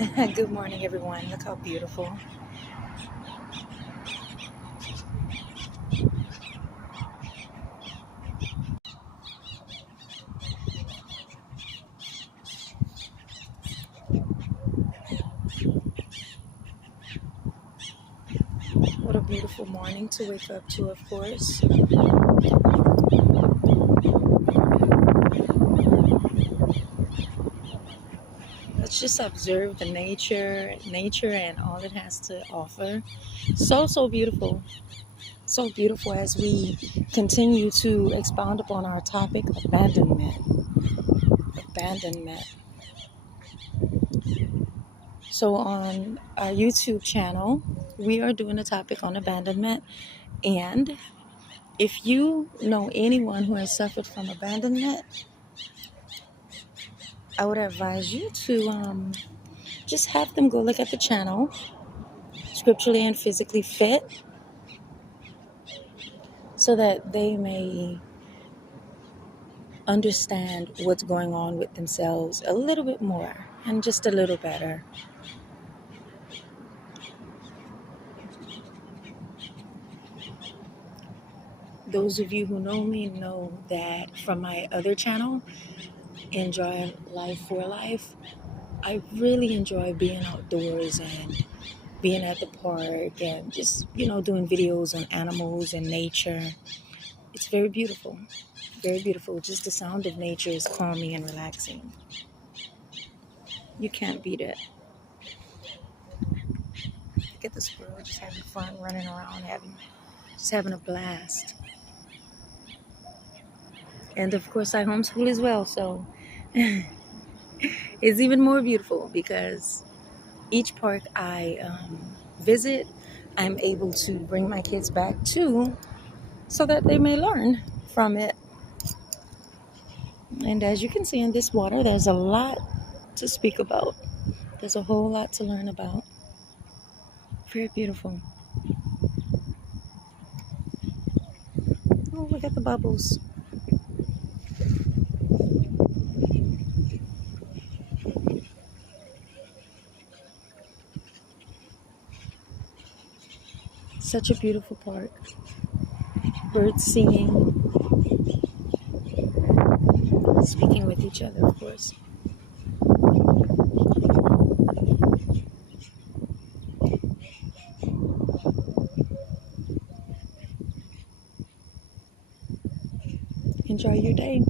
Good morning, everyone. Look how beautiful. What a beautiful morning to wake up to, of course. Let's just observe the nature and all it has to offer. So beautiful. So beautiful as we continue to expound upon our topic, abandonment. Abandonment. So on our YouTube channel, we are doing a topic on abandonment. And if you know anyone who has suffered from abandonment, I would advise you to just have them go look at the channel, Scripturally and Physically Fit, so that they may understand what's going on with themselves a little bit more and just a little better. Those of you who know me know that from my other channel, Enjoy Life for Life, I really enjoy being outdoors and being at the park and just, doing videos on animals and nature. It's very beautiful. Very beautiful. Just the sound of nature is calming and relaxing. You can't beat it. Look at the squirrel just having fun, running around, just having a blast. And of course, I homeschool as well, so it's even more beautiful because each park I visit, I'm able to bring my kids back to so that they may learn from it. And as you can see in this water, there's a lot to speak about. There's a whole lot to learn about. Very beautiful. Oh, look at the bubbles. Such a beautiful park. Birds singing, speaking with each other, of course. Enjoy your day.